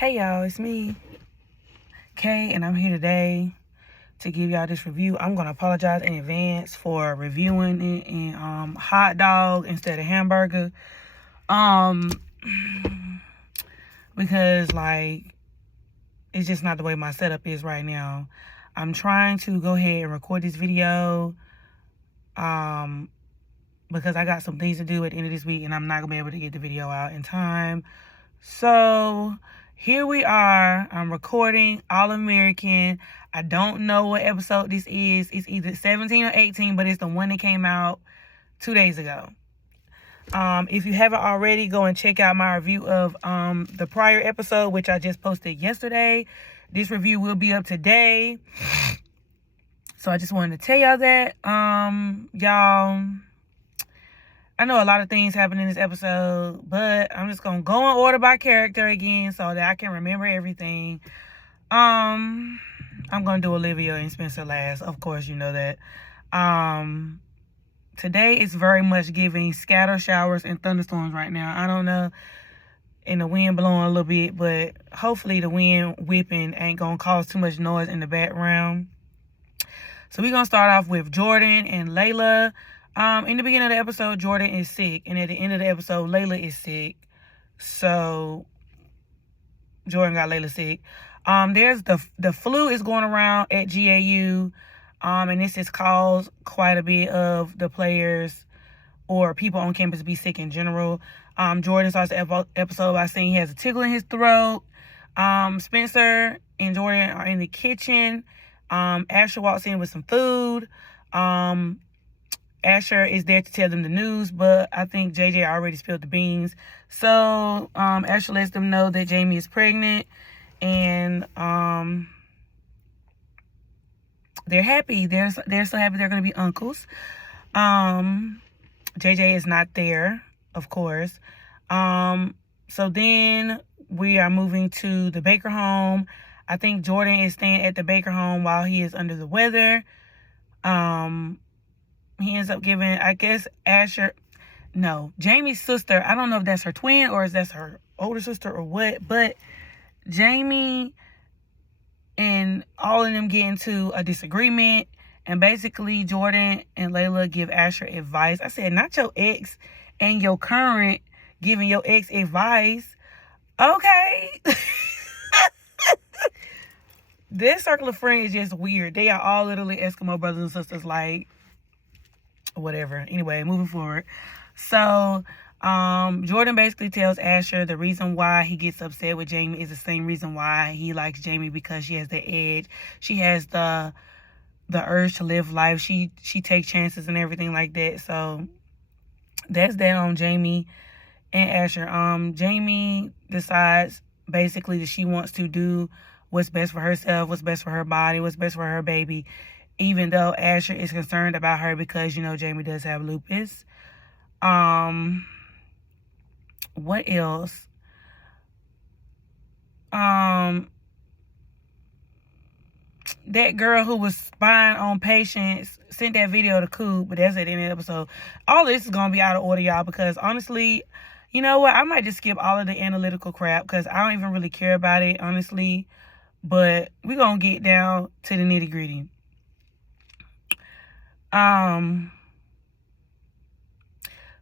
Hey y'all, it's me, Kay, and I'm here today to give y'all this review. I'm gonna apologize in advance for reviewing it in hot dog instead of hamburger. Because like it's just not the way my setup is right now. I'm trying to go ahead and record this video because I got some things to do at the end of this week and I'm not gonna be able to get the video out in time. So here we are. I'm recording All American. I don't know what episode this is. It's either 17 or 18, but it's the one that came out 2 days ago. If you haven't already, go and check out my review of the prior episode, which I just posted yesterday. This review will be up today. So I just wanted to tell y'all that. Y'all, I know a lot of things happen in this episode, but I'm just gonna go in order by character again so that I can remember everything. I'm gonna do Olivia and Spencer last. Of course, you know that. Today is very much giving scatter showers and thunderstorms right now. I don't know, and the wind blowing a little bit, but hopefully the wind whipping ain't gonna cause too much noise in the background. So we're gonna start off with Jordan and Layla. In the beginning of the episode, Jordan is sick, and at the end of the episode, Layla is sick. So Jordan got Layla sick. There's the flu is going around at GAU, and this has caused quite a bit of the players or people on campus to be sick in general. Jordan starts the episode by saying he has a tickle in his throat. Spencer and Jordan are in the kitchen. Asher walks in with some food. Asher is there to tell them the news, but I think JJ already spilled the beans. So Asher lets them know that Jamie is pregnant, and they're happy. They're so happy they're going to be uncles. JJ is not there, of course. So then we are moving to the Baker home. I think Jordan is staying at the Baker home while he is under the weather. He ends up giving, I guess, Jamie's sister. I don't know if that's her twin or if that's her older sister or what, but Jamie and all of them get into a disagreement, and basically Jordan and Layla give Asher advice. I said, not your ex and your current giving your ex advice. Okay. This circle of friends is just weird. They are all literally Eskimo brothers and sisters, like, whatever. Anyway, moving forward. So Jordan basically tells Asher the reason why he gets upset with Jamie is the same reason why he likes Jamie, because she has the edge. She has the urge to live life. She takes chances and everything like that. So that's that on Jamie and Asher. Jamie decides basically that she wants to do what's best for herself, what's best for her body, what's best for her baby, even though Asher is concerned about her because, you know, Jamie does have lupus. What else? That girl who was spying on patients sent that video to Coop, but that's at the end of the episode. All this is going to be out of order, y'all, because honestly, you know what? I might just skip all of the analytical crap because I don't even really care about it, honestly. But we're going to get down to the nitty gritty.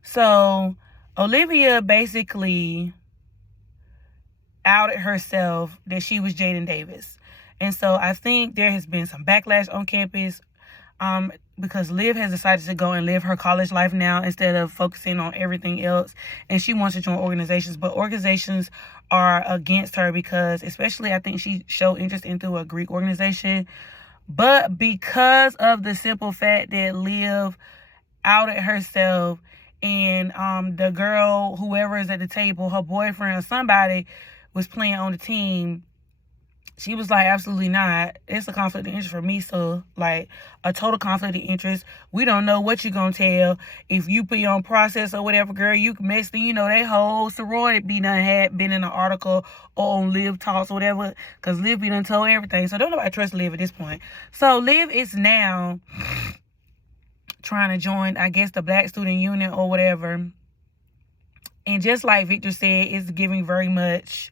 So Olivia basically outed herself that she was Jaden Davis. And so I think there has been some backlash on campus because Liv has decided to go and live her college life now instead of focusing on everything else. And she wants to join organizations, but organizations are against her because, especially, I think she showed interest into a Greek organization. But because of the simple fact that Liv outed herself and the girl, whoever is at the table, her boyfriend or somebody, was playing on the team, she was like, absolutely not. It's a conflict of interest for me. So, like, a total conflict of interest. We don't know what you're going to tell. If you put your own process or whatever, girl, you next thing you know, they whole sorority be done had been in an article or on Liv Talks or whatever, because Liv be done told everything. So don't nobody trust Liv at this point. So Liv is now trying to join, I guess, the Black Student Union or whatever. And just like Victor said, it's giving very much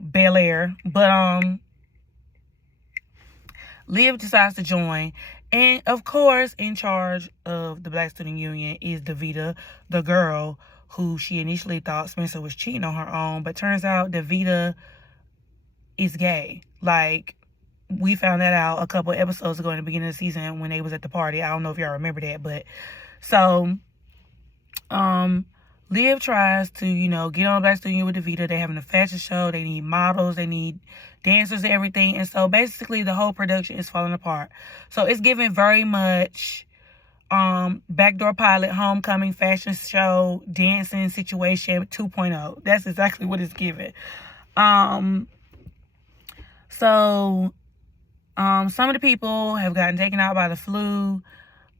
Bel Air. But Liv decides to join. And of course, in charge of the Black Student Union is Davita, the girl who she initially thought Spencer was cheating on her on. But turns out Davita is gay. Like, we found that out a couple episodes ago in the beginning of the season when they was at the party. I don't know if y'all remember that. But so Liv tries to, get on Black Student Union with Davita. They're having a fashion show. They need models. They need dancers and everything. And so basically the whole production is falling apart. So it's giving very much backdoor pilot, homecoming, fashion show, dancing situation 2.0. That's exactly what it's giving. Some of the people have gotten taken out by the flu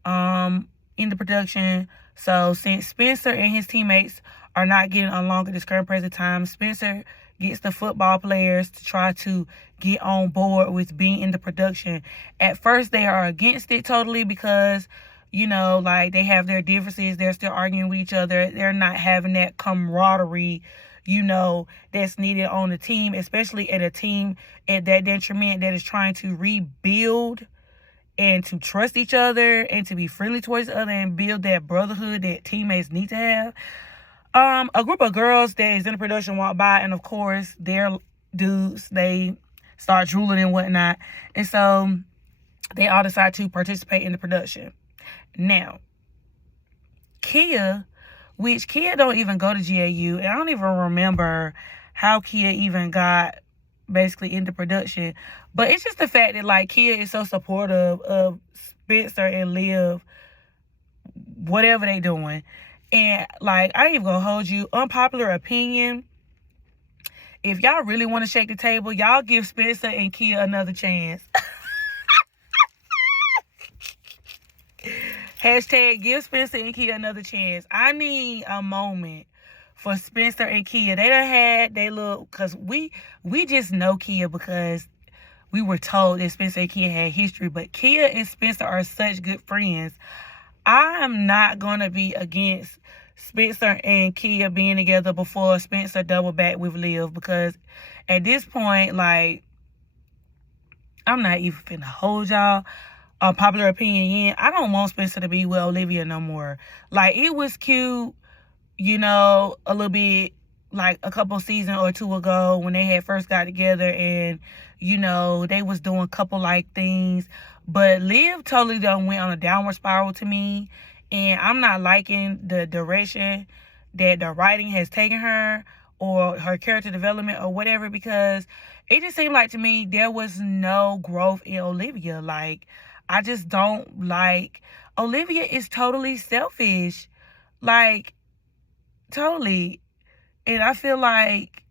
in the production. So since Spencer and his teammates are not getting along at this current present time, Spencer gets the football players to try to get on board with being in the production. At first, they are against it totally because, like, they have their differences. They're still arguing with each other. They're not having that camaraderie, that's needed on the team, especially at a team at that detriment that is trying to rebuild and to trust each other and to be friendly towards each other and build that brotherhood that teammates need to have. A group of girls that is in the production walk by, and of course, their dudes, they start drooling and whatnot. And so they all decide to participate in the production. Now, Kia, which Kia don't even go to GAU, and I don't even remember how Kia even got basically into production. But it's just the fact that, like, Kia is so supportive of Spencer and Liv, whatever they doing. And, like, I ain't even gonna hold you. Unpopular opinion. If y'all really want to shake the table, y'all give Spencer and Kia another chance. Hashtag give Spencer and Kia another chance. I need a moment for Spencer and Kia. They done had they look, because we just know Kia because we were told that Spencer and Kia had history. But Kia and Spencer are such good friends. I am not going to be against Spencer and Kia being together before Spencer double back with Liv, because at this point, like, I'm not even finna hold y'all. Popular opinion, I don't want Spencer to be with Olivia no more. Like, it was cute, a little bit, like, a couple seasons or two ago when they had first got together and, they was doing couple-like things. But Liv totally done went on a downward spiral to me. And I'm not liking the direction that the writing has taken her or her character development or whatever, because it just seemed like to me there was no growth in Olivia. Like, I just don't like... Olivia is totally selfish. Like, totally. And I feel like,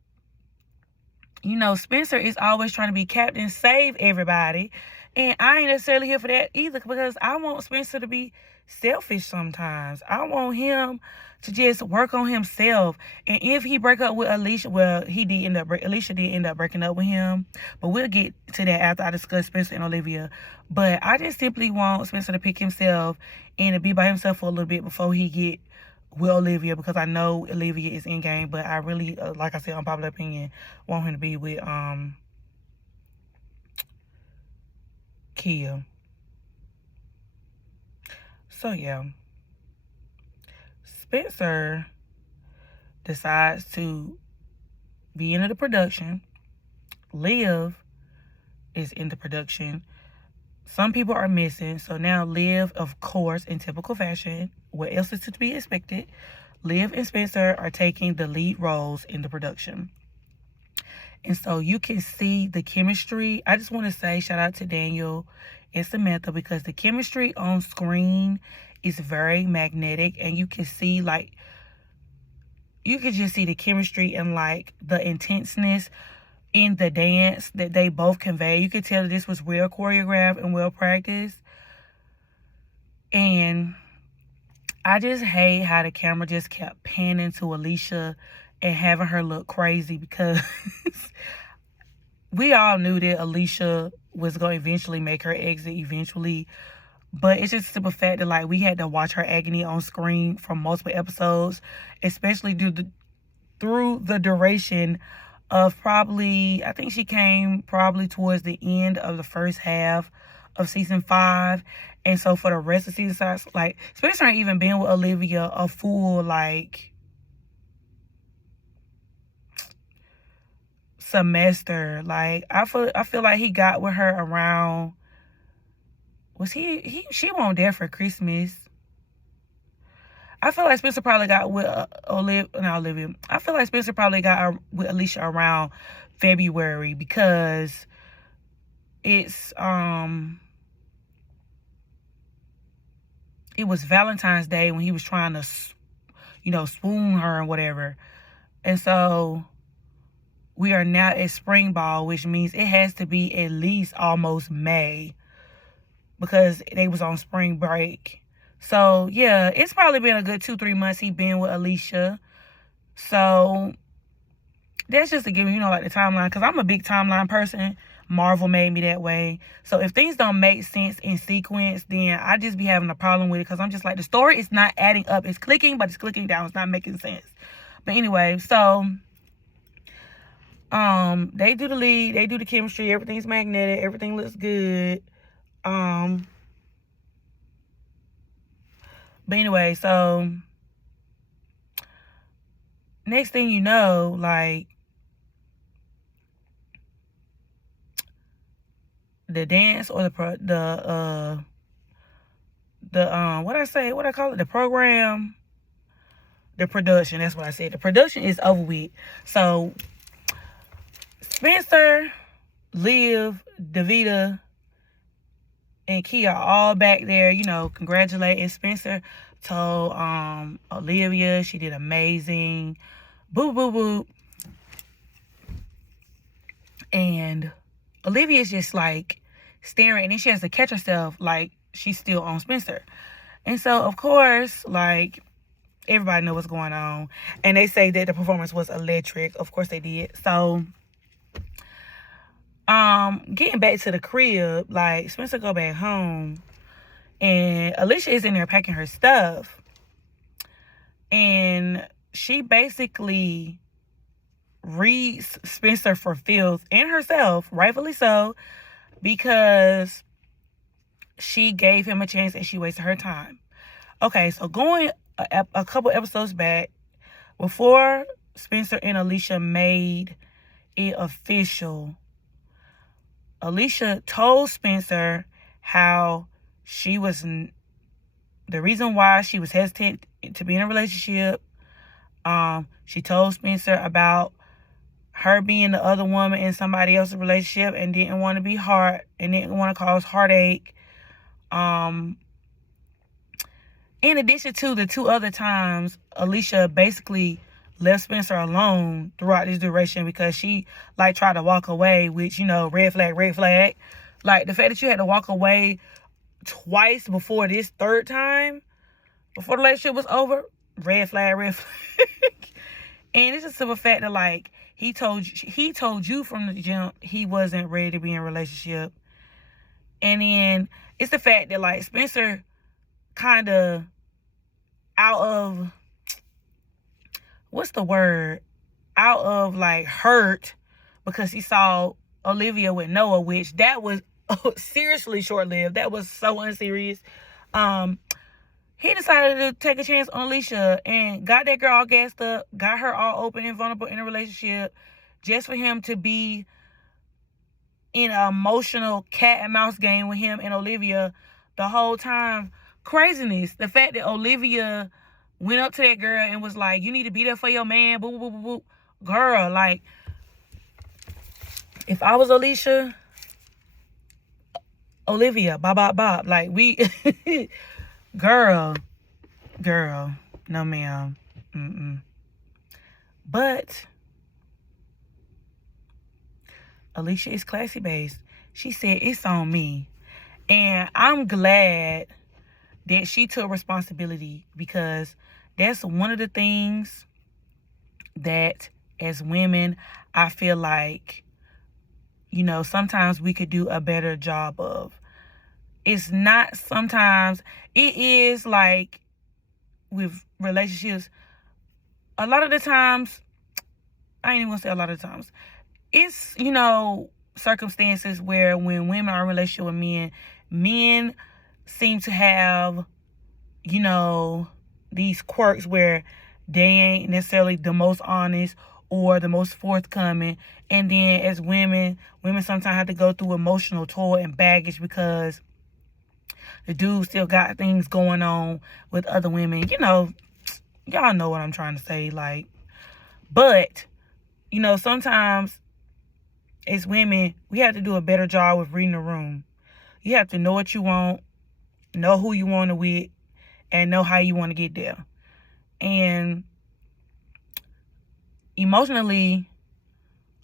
Spencer is always trying to be captain, save everybody. And I ain't necessarily here for that either, because I want Spencer to be selfish sometimes. I want him to just work on himself. And if he break up with Alicia, well, Alicia did end up breaking up with him. But we'll get to that after I discuss Spencer and Olivia. But I just simply want Spencer to pick himself and to be by himself for a little bit before he get with Olivia, because I know Olivia is in game. But I really, like I said, unpopular opinion, want him to be with Kia. So yeah, Spencer decides to be into the production. Liv is in the production. Some people are missing. So now Liv, of course, in typical fashion, what else is to be expected, Liv and Spencer are taking the lead roles in the production. And so you can see the chemistry. I just want to say shout out to Daniel and Samantha, because the chemistry on screen is very magnetic. And you can see, like, you can just see the chemistry and, like, the intenseness in the dance that they both convey. You could tell that this was well choreographed and well practiced. And I just hate how the camera just kept panning to Alicia and having her look crazy, because we all knew that Alicia was going to eventually make her exit eventually. But it's just the simple fact that, like, we had to watch her agony on screen for multiple episodes, especially through the duration of probably, I think she came probably towards the end of the first half of season 5. And so for the rest of season 6, like, Spencer ain't even been with Olivia a full, like, semester. Like, I feel like he got with her around, was she won't there for Christmas. I feel like Spencer probably got with Olivia. I feel like Spencer probably got with Alicia around February, because it's it was Valentine's Day when he was trying to, swoon her and whatever. And so we are now at spring ball, which means it has to be at least almost May, because they was on spring break. So yeah, it's probably been a good 2-3 months he been with Alicia. So that's just to give you, like, the timeline, because I'm a big timeline person. Marvel made me that way. So if things don't make sense in sequence, then I just be having a problem with it, because I'm just like, the story is not adding up. It's clicking, but it's clicking down. It's not making sense. But anyway, so they do the lead, they do the chemistry, everything's magnetic, everything looks good. But anyway, so next thing you know, like, the dance, or the program, the production, that's what I said. The production is over with. So Spencer, Liv, Davida, and Kia are all back there, congratulating. Spencer told Olivia she did amazing. Boop, boop, boop. And Olivia is just, like, staring, and then she has to catch herself, like, she's still on Spencer. And so, of course, like, everybody knows what's going on. And they say that the performance was electric. Of course they did. So, getting back to the crib, like, Spencer go back home, and Alicia is in there packing her stuff. And she basically reads Spencer for filth, and herself, rightfully so, because she gave him a chance and she wasted her time. Okay, so going a couple episodes back, before Spencer and Alicia made it official, Alicia told Spencer how she was, the reason why she was hesitant to be in a relationship. She told Spencer about her being the other woman in somebody else's relationship and didn't want to be hard and didn't want to cause heartache. In addition to the 2 other times, Alicia basically left Spencer alone throughout this duration, because she, like, tried to walk away, which, red flag, red flag. Like, the fact that you had to walk away twice before this 3rd time, before the relationship was over, red flag, red flag. And it's just the fact that, like, he told you from the jump he wasn't ready to be in a relationship. And then it's the fact that, like, Spencer kind of out of, like, hurt because he saw Olivia with Noah, which that was seriously short-lived. That was so unserious. He decided to take a chance on Alicia and got that girl all gassed up, got her all open and vulnerable in a relationship, just for him to be in an emotional cat and mouse game with him and Olivia the whole time. Craziness. The fact that Olivia went up to that girl and was like, you need to be there for your man, boo, boo, boo, boo. Girl, like, if I was Olivia, bop, like, we... Girl, no ma'am. But Alicia is classy based. She said, it's on me. And I'm glad that she took responsibility, because that's one of the things that, as women, I feel like, sometimes we could do a better job of. It's not sometimes, it is like with relationships, a lot of the times, I ain't even gonna say a lot of times. It's, circumstances where when women are in a relationship with men seem to have, these quirks where they ain't necessarily the most honest or the most forthcoming. And then as women sometimes have to go through emotional toil and baggage because the dude still got things going on with other women. Y'all know what I'm trying to say. Like, but, sometimes as women, we have to do a better job with reading the room. You have to know what you want, know who you want to with, and know how you want to get there. And emotionally,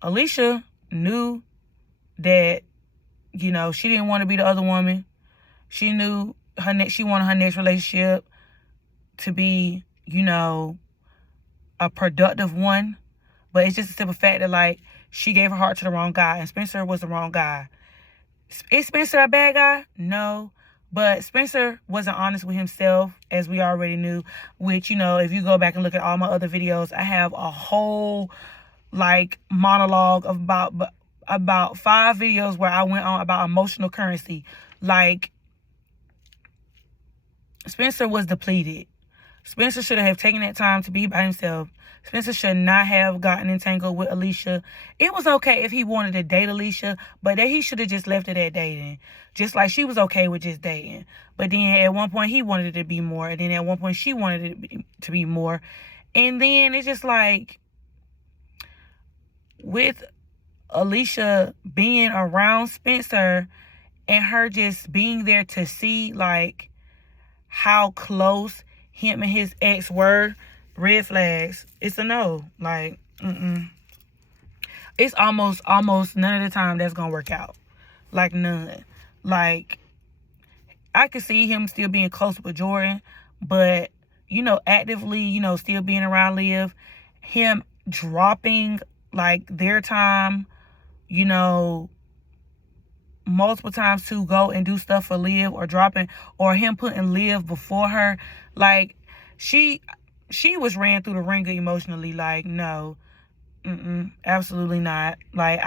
Alicia knew that, she didn't want to be the other woman. She knew she wanted her next relationship to be, a productive one. But it's just a simple fact that, like, she gave her heart to the wrong guy, and Spencer was the wrong guy. Is Spencer a bad guy? No. But Spencer wasn't honest with himself, as we already knew, which, if you go back and look at all my other videos, I have a whole, monologue of about 5 videos where I went on about emotional currency. Like, Spencer was depleted. Spencer should have taken that time to be by himself. Spencer should not have gotten entangled with Alicia. It was okay if he wanted to date Alicia, but that he should have just left it at dating. Just like she was okay with just dating. But then at one point he wanted it to be more. And then at one point she wanted it to be more. And then it's just like, with Alicia being around Spencer and her just being there to see, like, how close him and his ex were, red flags. It's a no. Like, it's almost none of the time that's gonna work out. Like, none. Like, I could see him still being close with Jordan, but, actively, still being around Liv, him dropping, like, their time, multiple times to go and do stuff for Liv, or him putting Liv before her. Like, she was ran through the ringer emotionally. Like, no, absolutely not. Like,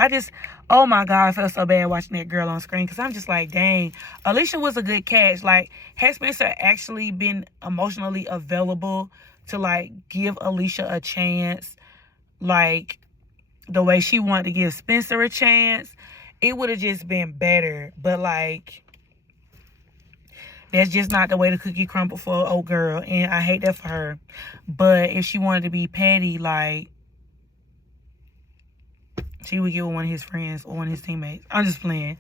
oh my God, I felt so bad watching that girl on screen, because I'm just like, dang, Alicia was a good catch. Like, had Spencer actually been emotionally available to, like, give Alicia a chance, like, the way she wanted to give Spencer a chance, it would have just been better. But, like, that's just not the way the cookie crumbled for an old girl, and I hate that for her. But if she wanted to be petty, like, she would get with one of his friends or one of his teammates. I'm just playing.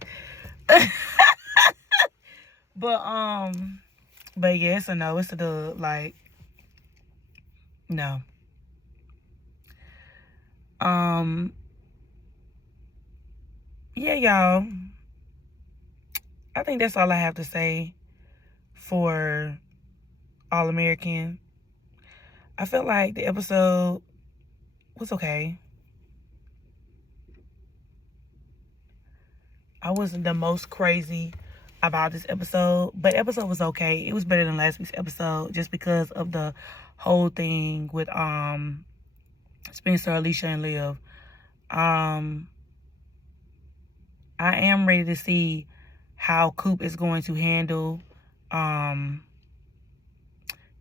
But yeah, it's a no. It's a dub. Like, no. Yeah, y'all. I think that's all I have to say for All American. I felt like the episode was okay. I wasn't the most crazy about this episode, but the episode was okay. It was better than last week's episode just because of the whole thing with Spencer, Alicia, and Liv. I am ready to see how Coop is going to handle, dang,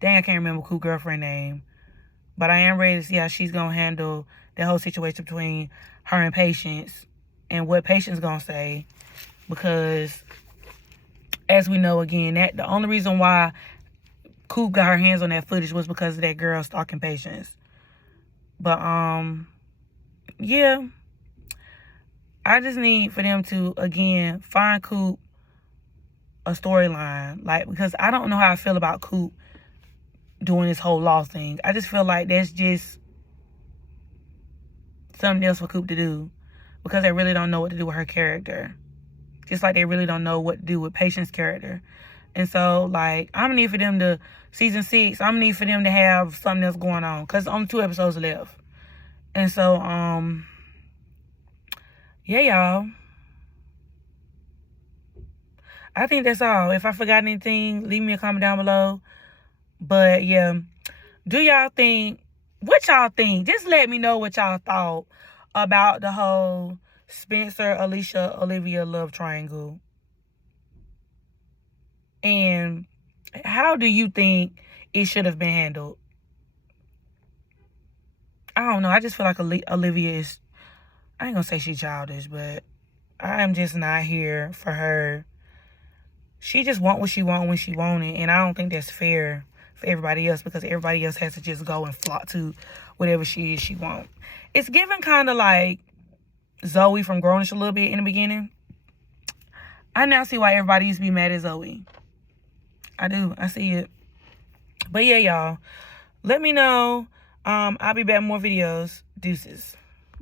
I can't remember Coop's girlfriend name, but I am ready to see how she's going to handle the whole situation between her and Patience, and what Patience going to say, because as we know, again, that the only reason why Coop got her hands on that footage was because of that girl stalking Patience. But, yeah, I just need for them to, again, find Coop a storyline. Like, because I don't know how I feel about Coop doing this whole law thing. I just feel like that's just something else for Coop to do, because they really don't know what to do with her character. Just like they really don't know what to do with Patience's character. And so, like, I'm gonna need for them to, season 6, I'm gonna need for them to have something else going on, because only 2 episodes left. And so, yeah, y'all. I think that's all. If I forgot anything, leave me a comment down below. But, yeah. Do y'all think what y'all think? Just let me know what y'all thought about the whole Spencer, Alicia, Olivia love triangle. And how do you think it should have been handled? I don't know. I just feel like Olivia is, I ain't gonna say she's childish, but I'm just not here for her. She just want what she want when she want it. And I don't think that's fair for everybody else, because everybody else has to just go and flock to whatever she want. It's given kind of like Zoe from Grownish a little bit in the beginning. I now see why everybody used to be mad at Zoe. I do. I see it. But yeah, y'all. Let me know. I'll be back with more videos. Deuces.